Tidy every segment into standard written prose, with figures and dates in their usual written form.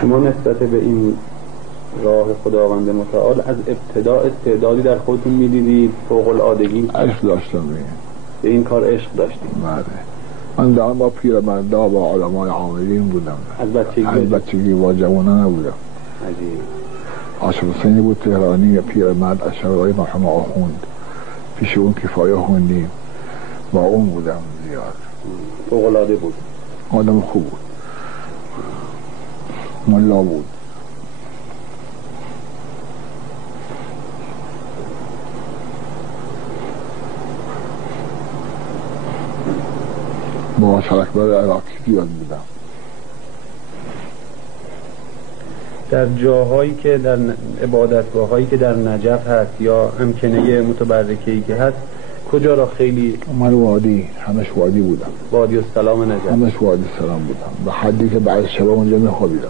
شما نسبت به این راه خداوند متعال از ابتدا استعدادی در خودتون میدیدید فوق العادگی؟ عشق داشتم به این کار عشق داشتید؟ بله. من دارم با پیرمردا با علمای عاملین بودم. از بچگی با جوانان نبودم. عجیب. عاشق حسینی بود تهرانی، پیرمرد از شهرهای مرحوم آخوند، پیش اون کفایه خوندیم، با اون بودم زیاد. فوق العاده بود. آدم خوب بود، ملا بود. با شرکبر عراقی زیاد بودم. در جاهایی که در عبادتگاهایی که در نجف هست یا امکنه متبرکه‌ای که هست، کجا را خیلی؟ من وادی، همش وادی بودم. وادی السلام نجف همش وادی السلام بودم، به حدی که بعد شب اونجا میخوابیدم.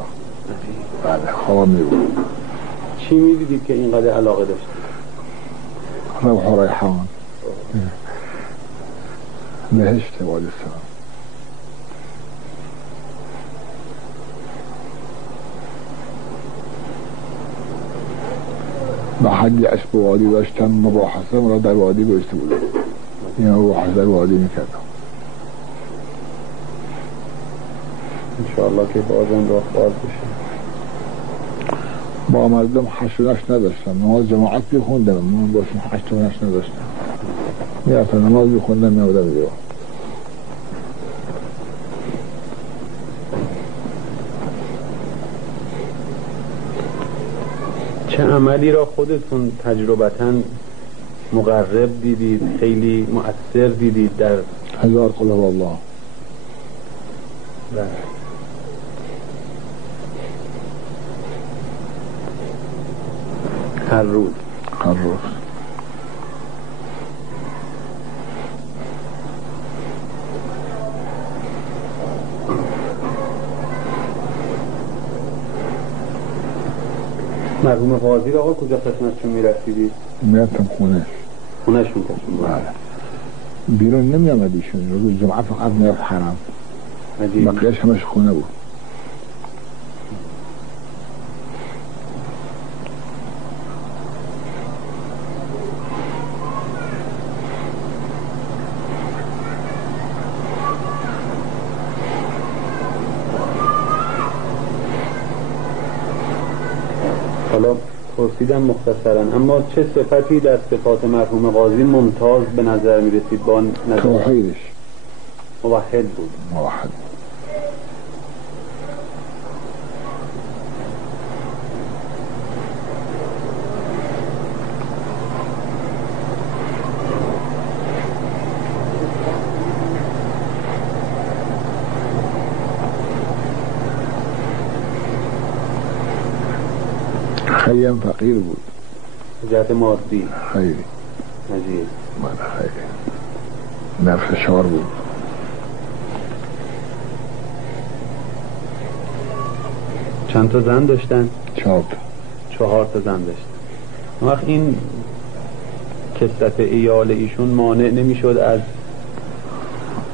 بله، خواب میبود. چی میدیدید که اینقدر علاقه داشتید؟ روح و ریحان، بهشت وادی السلام. به حدی عشق به وادی داشتم، مباحثه مرا در وادی گذاشته بودم، این مباحثه در وادی میکردم. انشاءالله که بازم راه باز بشه. با مردم حشر و نشر نداشتم، نماز جماعت میخوندم، من باشون حشر و نشر نداشتم، میرفتم نماز میخوندم میامدم بیرون. چه عملی را خودتون تجربتاً مقرب دیدید، خیلی مؤثر دیدید در 1000 قل هو الله؟ بله. هر روز مرحوم قاضی را آقا کجا خدمتشون میرسیدید؟ میرفتم خونهشون تشون. بله. بیرون نمی آمد ایشون، روز جمعه فقط میرفت حرم، بقیهش همش خونه بود. حالا پرسیدم مختصرا، اما چه صفتی در صفات مرحوم قاضی ممتاز به نظر می رسید؟ با نظر توحیدش. موحد بود. خیلی هم فقیر بود، جهت مادی خیلی عجیب. خیلی نفس شعار بود. چند تا زن داشتن؟ 4 تا زن داشتن. وقت این کثرت ایال ایشون مانع نمیشد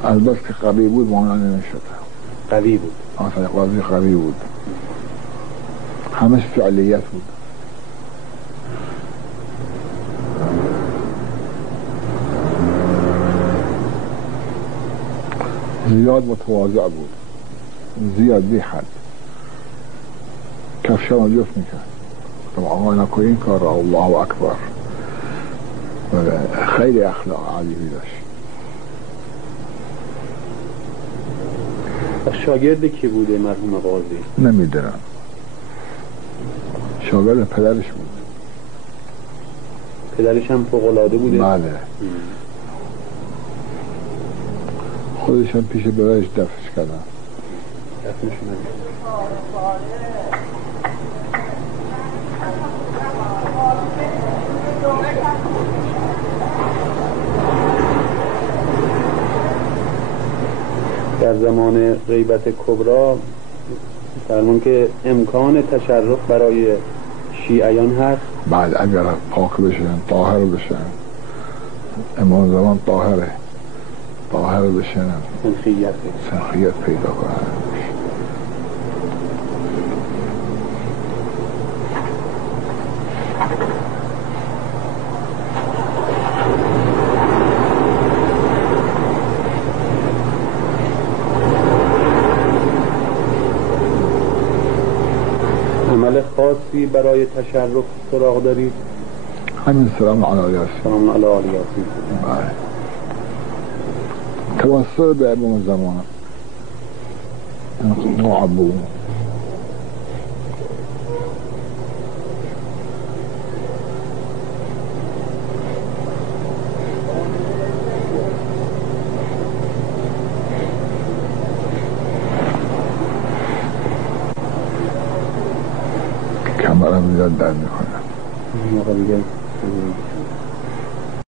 از بس که قوی بود مانع نمیشد. قوی بود. آفرین، قاضی قوی بود، همش فعالیت بود. زیاد متواضع بود، زیاد بی حد. کفشم رو جفت میکرد، طبعا آقا نکن این کار را، الله اکبر. خیلی اخلاق عالی داشت. شاگرد کی بوده مرحوم قاضی؟ نمیدونم، شاگرد پدرش بود. پدرش هم فوق‌العاده بوده؟ بله. خودش هم پیش پدرش دفنش کردن. در زمان غیبت کبرا فرمون که امکان تشرف برای شیعیان هست. بعد اگر پاک بشن، طاهر بشن، امام زمان طاهر بشن، سنخیت پیدا کنن. عمل خاصی برای تشرف سراغ دارید؟ همین سلام علی یاسین. سلام علی یاسین. بله. توسل به امام زمان معبو کمرم زیاد در میکنم. موقع دیگه